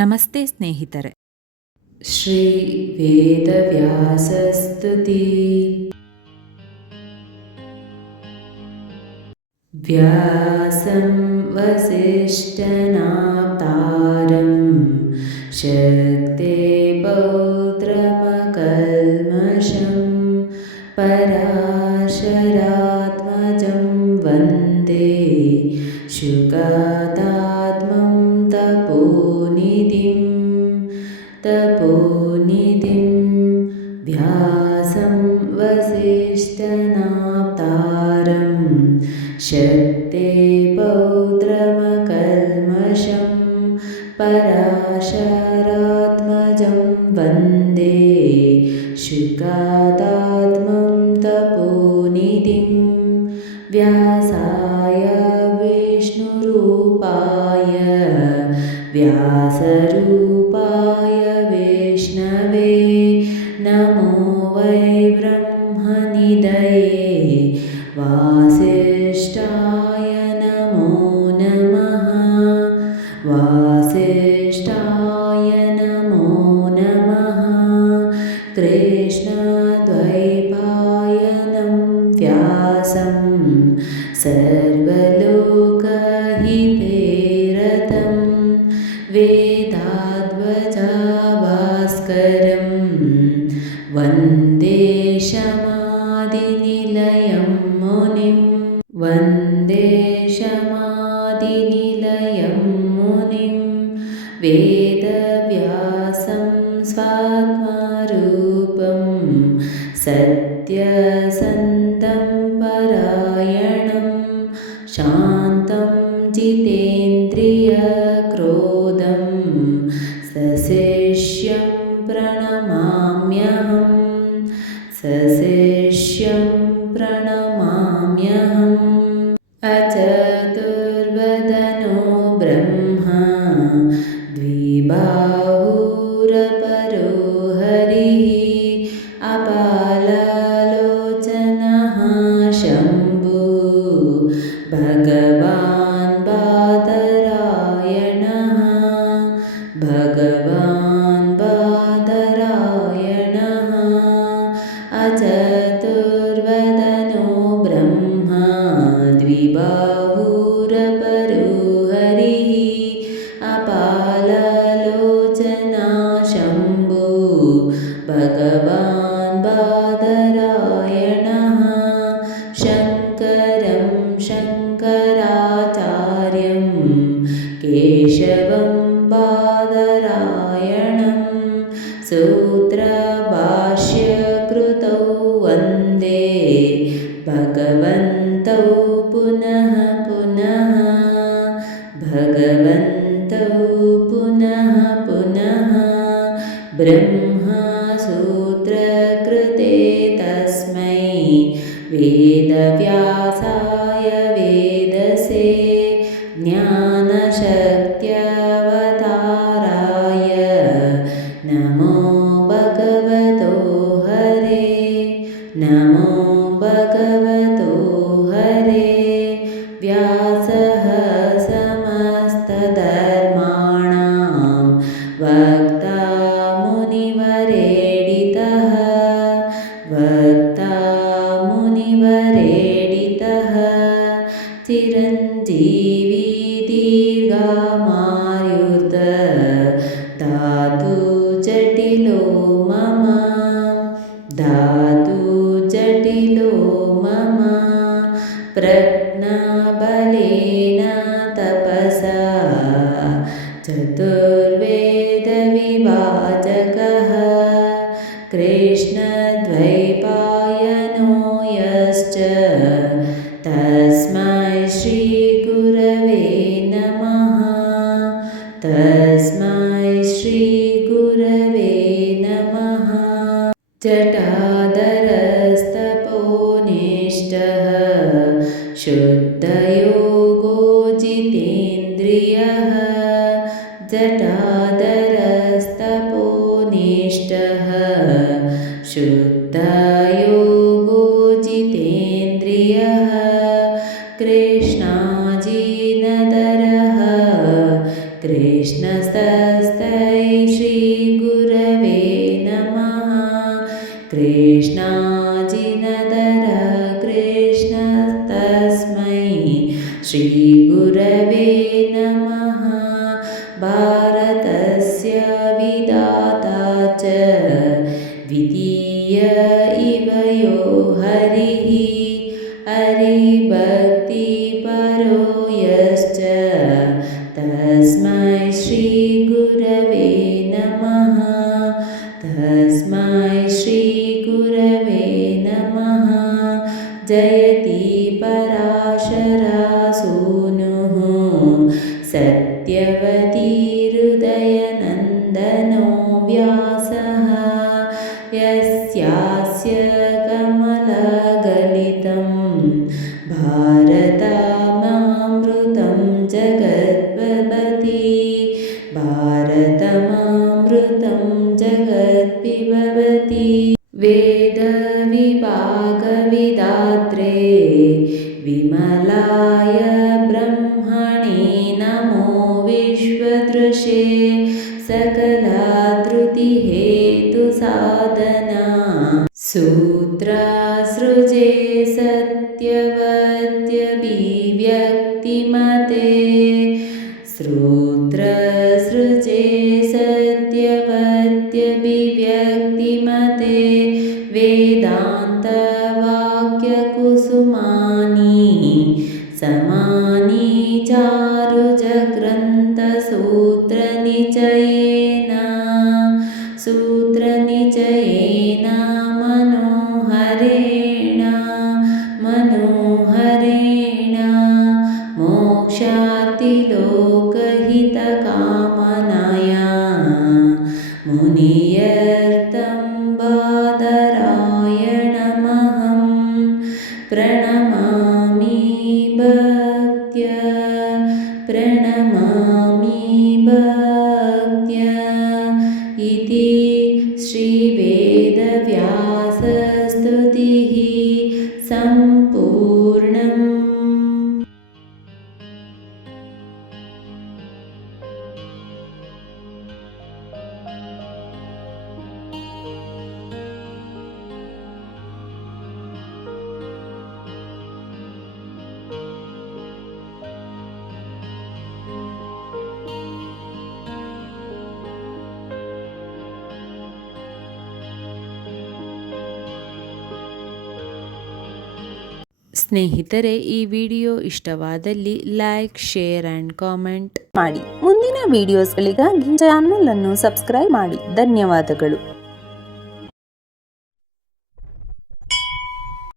ನಮಸ್ತೆ ಸ್ನೇಹಿತರೆ. ಶ್ರೀ ವೇದವ್ಯಾಸ ಸ್ತುತಿ. ವ್ಯಾಸಂ ವಸಿಷ್ಠನಾಪ್ತಾರಂ ಶಕ್ತೆ ಪೌತ್ರಮಕಲ್ಮಷಂ ಪರಾಶರಾತ್ಮಜಂ ವಂದೇ ಶುಕಾದಾತ್ಮಂ ತಪೋನಿಧಿಂ ವ್ಯಾಸಂ ವಸಿಷ್ಠನಾಪ್ತಾರಂ ಶಕ್ತೆ ಪೌತ್ರಮಕಲ್ಮಷಂ ಪರಾಶರಾತ್ಮಜಂ ವಂದೇ ಶುಕಾದಾತ್ಮಂ ತಪೋನಿಧಿಂ ವ್ಯಾಸಾಯ ವಿಷ್ಣುರೂಪಾಯ ವ್ಯಾಸರೂಪಾಯ ವಿಷ್ಣವೇ ನಮೋ ವೈ ಬ್ರಹ್ಮನಿಧಯೇ ವಾಸಿಷ್ಠಾಯ ನಮೋ ನಮಃ ವಾಸಿಷ್ಠಾಯ ನಮೋ ನಮಃ ಕೃಷ್ಣದ್ವೈಪಾಯನಂ ವ್ಯಾಸಂ ಸರ್ವಲೋಕಹಿತೆ ರತಂ ವೇದಾಧ್ವಜಾಭಾಸ್ಕರಂ ವಂದೇ ಶಮಾದಿನಿಲಯಂ ಮುನಿಂ ವಂದೇ ಶಮಾದಿನಿಲಯಂ ಮುನಿಂ ವೇದವ್ಯಾಸಂ ಸ್ವಾತ್ಮರೂಪಂ ಸತ್ಯಸಂಧಂ ಪರಾಯಣಂ ಶಾಂತಂ ಜಿತೇಂದ್ರಿಯಕ್ರೋಧಂ ಸಶಿಷ್ಯಂ ಪ್ರಣಮಾಮ್ಯಹಂ ಸಶಿಷ್ಯಂ ಪ್ರಣಮಾಮ್ಯಹಂ ಅಚತುರ್ವದನೋ ಬ್ರಹ್ಮ ದ್ವಿಬಾಹುರಪರೋ ಹರಿಃ ಅಪಾಲಲೋಚನಃ ಶಂಭು ಭಗವಾನ್ ಬಾದರಾಯಣಃ ಭಗವಾನ್ ಬಾದರಾಯಣಃ ಅಚತುರ್ವದನೋ ಬ್ರಹ್ಮ ದ್ವಿಬಾಹುರಪರೋ ಹರಿಃ ಅಪಾಲಲೋಚನಾ ಶಂಭು ಭಗವಾನ್ ಬಾದರಾಯಣಃ ಶಂಕರಂ ಶಂಕರಾಚಾರ್ಯಂ ಕೇಶವಂ ಬಾದರಾಯಣಂ ಸೂತ್ರಭಾಷ್ಯಕೃತೌ ವಂದೇ ಭಗವಂತೌ ಪುನಃ ಪುನಃ ಭಗವಂತೌ ಪುನಃ ಪುನಃ ಬ್ರಹ್ಮಸೂತ್ರಕೃತೆ ತಸ್ಮೈ ವೇದವ್ಯಾಸಾಯ ವೇದಸೇ ಜ್ಞಾನಶಕ್ತ್ಯವತಾರಾಯ ನಮೋ ಭಗವತೋ ಹರೇ ನಮೋ ಭಗವತೋ ಹರೇ ವ್ಯಾಸಃ ಸಮಸ್ತಧರ್ಮಾಣಾಂ ವಕ್ತಾ ಮುನಿವರೇಡಿತಃ ವಕ್ತಾ ಮುನಿವರೇಡಿತಃ ಚಿರಂಜೀವಿ ದೀರ್ಘಮಾಯುರ್ತ ಧಾತು ಜಟಿಲೋ ಮಮ ಧಾತು ಜಟಿಲೋ ಮಮ ಪ್ರಜ್ಞಾಬಲೇನ ತಪಸಾ ಚತುರ್ವೇದ ವಿಭಾಜಕಃ ಕೃಷ್ಣದ್ವೈಪಾಯನೋ ಯಶ್ಚ ತಸ್ಮೈ ಶ್ರೀ ಗುರವೇ ನಮಃ ತಸ್ಮೈ ಶ್ರೀ ಗುರವೇ ನಮಃ ಜಟಾಧರಸ್ತಪೋನಿಷ್ಠಃ ಶುದ್ಧಯೋಗೋ ಜಿತೇಂದ್ರಿಯಃ ಜಟಾಧರಸ್ತಪೋನಿಷ್ಠಃ ಶುದ್ಧಯೋಗೋ ಜಿತೇಂದ್ರಿಯಃ ಕೃಷ್ಣಾಜಿನದರಃ कृष्णस्तस्यै श्रीगुरवे नमः। कृष्णाजिनदर कृष्णस्तस्मै श्रीगुरवे नमः। भारतस्य विधाता च द्वितीय इव यो हरिः। हरिभक्तिपरो यश्च तस्मै श्रीगुरवे नमः। तस्मै श्रीगुरवे नमः। जयति पराशरासूनुः सत्यवतीहृदयनन्दनो व्यासः। यस्यास्य कमलगलितं भारतममृतं जगत्पिबति। भारतममृतं जगत्पिबति। वेदविभागविधात्रे विमलाय ब्रह्मणे नमो विश्वदृशे। सकलाधृतिहेतुसाधना सूत्रासृजे सत्यवत्यभिव्यक्तिमते। सूत्रसृजे सत्यवत्यभिव्यक्तिमते। वेदान्तवाक्यकुसुमानि समानि चारुजग्रन्थसूत्रनिचयेन। सूत्रनिचयेन मनोहरेण मनोहरेण मोक्षार्तिलोकहितकामनया मुनियर्तं बादरायणमहं प्रणमामि भक्त्या। प्रणमामि भक्त्या। इति श्रीवेदव्यासस्तुतिः सम्पूर्णम्। ಸ್ನೇಹಿತರೆ, ಈ ವಿಡಿಯೋ ಇಷ್ಟವಾದಲ್ಲಿ ಲೈಕ್, ಶೇರ್ ಆ್ಯಂಡ್ ಕಾಮೆಂಟ್ ಮಾಡಿ. ಮುಂದಿನ ವಿಡಿಯೋಸ್ಗಳಿಗಾಗಿ ಚಾನಲ್ ಅನ್ನು ಸಬ್ಸ್ಕ್ರೈಬ್ ಮಾಡಿ. ಧನ್ಯವಾದಗಳು.